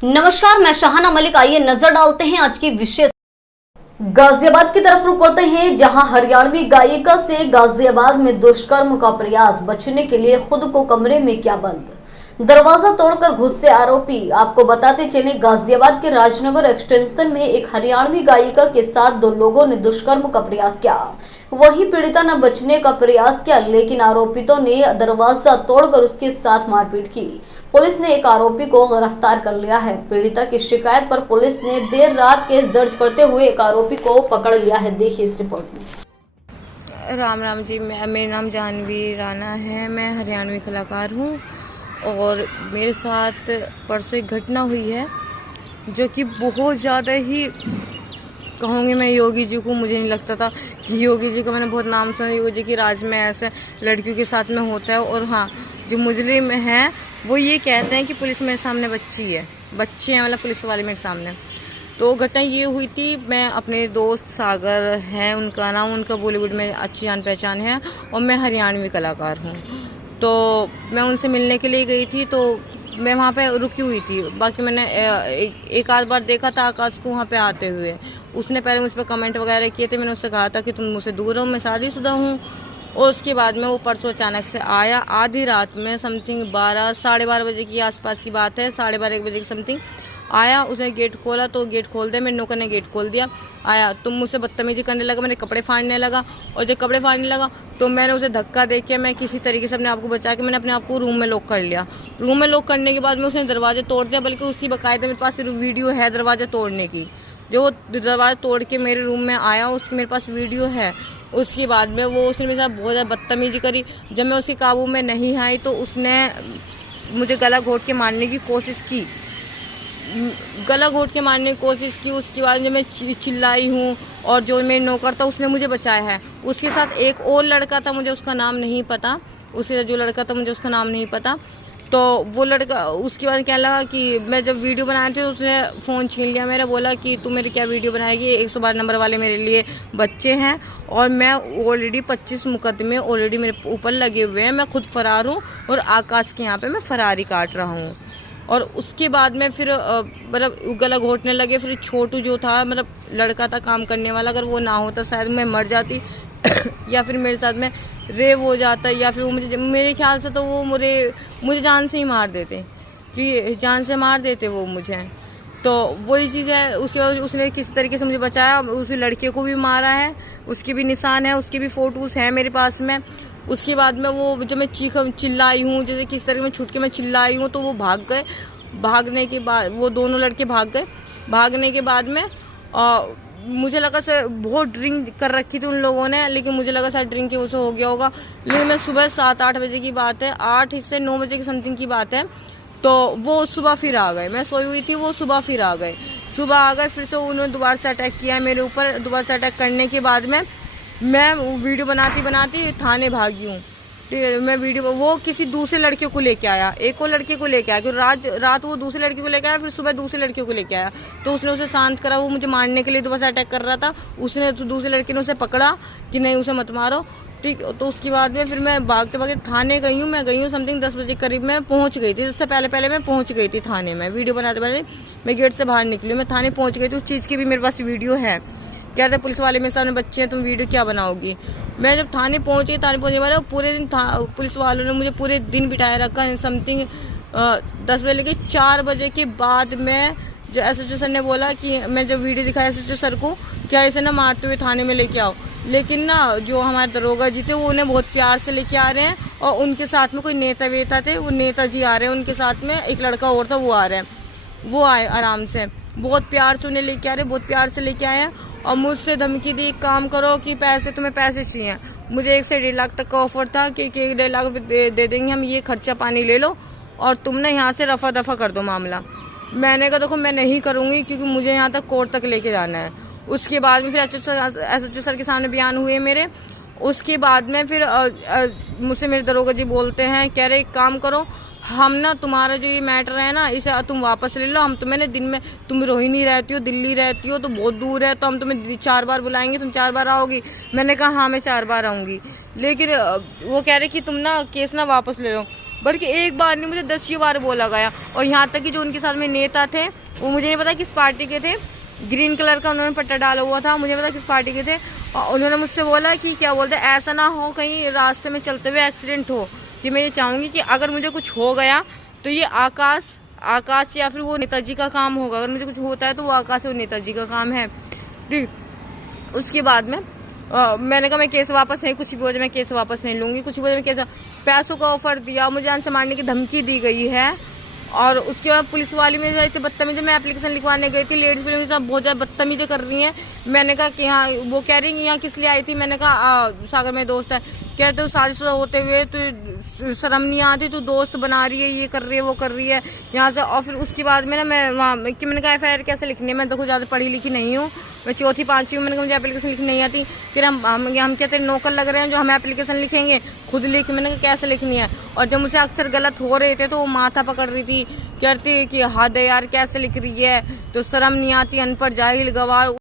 नमस्कार, मैं शाहाना मलिक। आइए नजर डालते हैं आज की विशेष। गाजियाबाद की तरफ रुक पड़ते हैं, जहां हरियाणवी गायिका से गाजियाबाद में दुष्कर्म का प्रयास। बचने के लिए खुद को कमरे में किया बंद, दरवाजा तोड़कर घुसे आरोपी। आपको बताते चले, गाजियाबाद के राजनगर एक्सटेंशन में एक हरियाणवी गायिका के साथ दो लोगों ने दुष्कर्म का प्रयास किया। वहीं पीड़िता ने बचने का प्रयास किया, लेकिन आरोपितों ने दरवाजा तोड़कर उसके साथ मारपीट की। पुलिस ने एक आरोपी को गिरफ्तार कर लिया है। पीड़िता की शिकायत पर पुलिस ने देर रात केस दर्ज करते हुए एक आरोपी को पकड़ लिया है। देखिए इस रिपोर्ट में। राम राम जी, मेरा नाम जानवी राणा है। मैं हरियाणवी कलाकार हूँ और मेरे साथ परसों एक घटना हुई है जो कि बहुत ज़्यादा ही कहूँगी मैं योगी जी को। मुझे नहीं लगता था कि योगी जी का, मैंने बहुत नाम सुना योगी जी की राज में ऐसे लड़कियों के साथ में होता है। और हाँ, जो मुजरिम हैं वो ये कहते हैं कि पुलिस मेरे सामने बच्चे हैं, मतलब पुलिस वाले मेरे सामने। तो घटना ये हुई थी, मैं अपने दोस्त सागर हैं उनका नाम, उनका बॉलीवुड में अच्छी जान पहचान है और मैं हरियाणवी कलाकार हूँ। तो मैं उनसे मिलने के लिए गई थी, तो मैं वहाँ पे रुकी हुई थी। बाकी मैंने एक आध बार देखा था आकाश को वहाँ पे आते हुए। उसने पहले मुझ पर कमेंट वगैरह किए थे। मैंने उससे कहा था कि तुम मुझसे दूर रहो, मैं शादीशुदा हूँ। और उसके बाद में वो परसों अचानक से आया, आधी रात में, समथिंग 12-12:30 बजे की आसपास की बात है, 12:30-1 बजे की समथिंग आया। उसने गेट खोला तो गेट खोल दिया, मेरे नौकर ने गेट खोल दिया। आया तो मुझसे बदतमीजी करने लगा, मेरे कपड़े फाड़ने लगा। और जब कपड़े फाड़ने लगा तो मैंने उसे धक्का दे के, मैं किसी तरीके से अपने आप को बचा के मैंने अपने आप को रूम में लॉक कर लिया। रूम में लॉक करने के बाद में उसने दरवाजे तोड़ दिया, बल्कि उसकी बाकायदा मेरे पास वीडियो है दरवाजा तोड़ने की। जो वो दरवाजा तोड़ के मेरे रूम में आया, उसकी मेरे पास वीडियो है। उसके बाद में वो उसने मेरे साथ बहुत ज़्यादा बदतमीजी करी। जब मैं उसके काबू में नहीं आई तो उसने मुझे गला घोट के मारने की कोशिश की। उसके बाद जब मैं चिल्लाई हूँ और जो मेरे नौकर था उसने मुझे बचाया है। उसके साथ एक और लड़का था, मुझे उसका नाम नहीं पता। उसका नाम नहीं पता। तो वो लड़का उसके बाद कहने लगा कि मैं जब वीडियो बनाए थे उसने फ़ोन छीन लिया मेरा। बोला कि तू मेरी क्या वीडियो बनाएगी, 112 नंबर वाले मेरे लिए बच्चे हैं और मैं ऑलरेडी 25 मुकदमे ऑलरेडी मेरे ऊपर लगे हुए हैं। मैं खुद फरार हूँ और आकाश के यहाँ पे मैं फरारी काट रहा हूँ। और उसके बाद में फिर मतलब गला घोटने लगे। फिर छोटू जो था, मतलब लड़का था काम करने वाला, अगर वो ना होता शायद मैं मर जाती या फिर मेरे साथ में रेप हो जाता, या फिर वो मेरे ख्याल से तो वो मुझे जान से ही मार देते, कि जान से मार देते वो मुझे। तो वही चीज़ है। उसके बाद उसने किसी तरीके से मुझे बचाया। उस लड़के को भी मारा है, उसके भी निशान है, उसके भी फ़ोटोज़ हैं मेरे पास में। उसके बाद में वो जब मैं चिल्लाई हूँ, जैसे किस तरह मैं छुट के मैं चिल्लाई हूँ, तो वो भाग गए। भागने के बाद वो दोनों लड़के भाग गए। भागने के बाद में मुझे लगा सर बहुत ड्रिंक कर रखी थी उन लोगों ने, लेकिन मुझे लगा शायद ड्रिंक की वजह से हो गया होगा। लेकिन मैं सुबह 7-8 बजे की बात है, 8 से 9 बजे की समथिंग की बात है। तो वो सुबह फिर आ गए। मैं सोई हुई थी, वो सुबह फिर आ गए। फिर से उन्होंने दोबारा से अटैक किया मेरे ऊपर। दोबारा से अटैक करने के बाद में मैं वीडियो बनाती थाने भागी हूँ। ठीक है, मैं वीडियो वो किसी दूसरे लड़के को लेके आया, एक और लड़के को लेके आया, क्योंकि रात वो दूसरे लड़के को लेके आया, फिर सुबह दूसरे लड़के को लेके आया। तो उसने उसे शांत करा। वो मुझे मारने के लिए दोबारा अटैक कर रहा था। उसने तो दूसरे लड़के ने उसे पकड़ा कि नहीं उसे मत मारो। ठीक, तो उसके बाद में फिर मैं भागते भागते थाने गई हूँ। समथिंग 10 बजे करीब मैं पहुँच गई थी। इससे पहले मैं पहुँच गई थी थाने में। वीडियो बनाते बनाते मैं गेट से बाहर निकली, मैं थाने पहुँच गई थी। उस चीज़ की भी मेरे पास वीडियो है। कहते पुलिस वाले मेरे सामने बच्चे हैं, तुम वीडियो क्या बनाओगी। मैं जब थाने पहुंचने वाले पूरे दिन पुलिस वालों ने मुझे पूरे दिन बिठाया रखा। समथिंग 10 बजे लेके 4 बजे के बाद में जो SHO सर ने बोला कि मैं जब वीडियो दिखाया SHO सर को, क्या इसे ना मारते हुए थाने में लेके आओ। लेकिन ना जो हमारे दरोगा जी थे वो उन्हें बहुत प्यार से लेके आ रहे हैं, और उनके साथ में कोई नेता वेता थे, वो नेताजी आ रहे हैं उनके साथ में, एक लड़का और था वो आ रहा है। वो आए आराम से, बहुत प्यार से उन्हें लेके आ रहे, बहुत प्यार से लेके आए हैं। और मुझसे धमकी दी, काम करो कि तुम्हें पैसे चाहिए। मुझे 1 से 1.5 लाख तक का ऑफर था कि 1.5 लाख रुपये दे देंगे हम, ये खर्चा पानी ले लो और तुम ना यहाँ से रफा दफा कर दो मामला। मैंने कहा देखो मैं नहीं करूँगी, क्योंकि मुझे यहाँ तक कोर्ट तक लेके जाना है। उसके बाद में फिर SHO सर के सामने बयान हुए मेरे। उसके बाद में फिर मुझसे मेरे दरोगा जी बोलते हैं, कह रहे एक काम करो, हम ना तुम्हारा जो ये मैटर है ना इसे तुम वापस ले लो। हम तुम्हें दिन में, तुम रोहिणी रहती हो, दिल्ली रहती हो, तो बहुत दूर है, तो हम तुम्हें 4 बार बुलाएंगे, तुम 4 बार आओगी। मैंने कहा हाँ मैं 4 बार आऊँगी। लेकिन वो कह रहे कि तुम ना केस ना वापस ले लो। बल्कि एक बार नहीं, मुझे 10 बार बोला गया। और यहाँ तक कि जो उनके साथ में नेता थे, वो मुझे नहीं पता किस पार्टी के थे, ग्रीन कलर का उन्होंने पट्टा डाला हुआ था, मुझे पता किस पार्टी के थे। और उन्होंने मुझसे बोला कि क्या बोलते हैं, ऐसा ना हो कहीं रास्ते में चलते हुए एक्सीडेंट हो, कि मैं ये चाहूँगी कि अगर मुझे कुछ हो गया तो ये आकाश या फिर वो नेताजी का काम होगा। अगर मुझे कुछ होता है तो वो आकाश और नेताजी का काम है। ठीक, उसके बाद में मैंने कहा मैं केस वापस नहीं, कुछ भी हो जाए मैं केस वापस नहीं लूँगी, कुछ भी हो जाए मैं केस। पैसों का ऑफर दिया, मुझे जान से मारने की धमकी दी गई है। और उसके बाद पुलिस वाली में इतनी बदतमीजी, मैं एप्लीकेशन लिखवाने गई थी, लेडीज पुलिस साहब बहुत ज़्यादा बदतमीजी कर रही हैं। मैंने कहा कि हाँ, वो कह रही हैं यहाँ किस लिए आई थी। मैंने कहा सागर में दोस्त है। कहते हो शादीशुदा होते हुए तो शर्म नहीं आती, तू दोस्त बना रही है, ये कर रही है, वो कर रही है यहाँ से। और फिर उसके बाद में ना मैं वहाँ कि मैंने कहा FIR कैसे लिखनी है, मैं तो कुछ ज़्यादा पढ़ी लिखी नहीं हूँ, मैं 4वीं 5वीं हूँ। मैंने कहा मुझे एप्लीकेशन लिखनी नहीं आती। फिर हम कहते हैं नौकर लग रहे हैं जो हमें एप्लीकेशन लिखेंगे, खुद लिख। मैंने कहा कैसे लिखनी है। और जब मुझे अक्सर गलत हो रहे थे तो वो माथा पकड़ रही थी, कहती कि हद है यार कैसे लिख रही है, तो शर्म नहीं आती, अनपढ़ जाहिल गवार।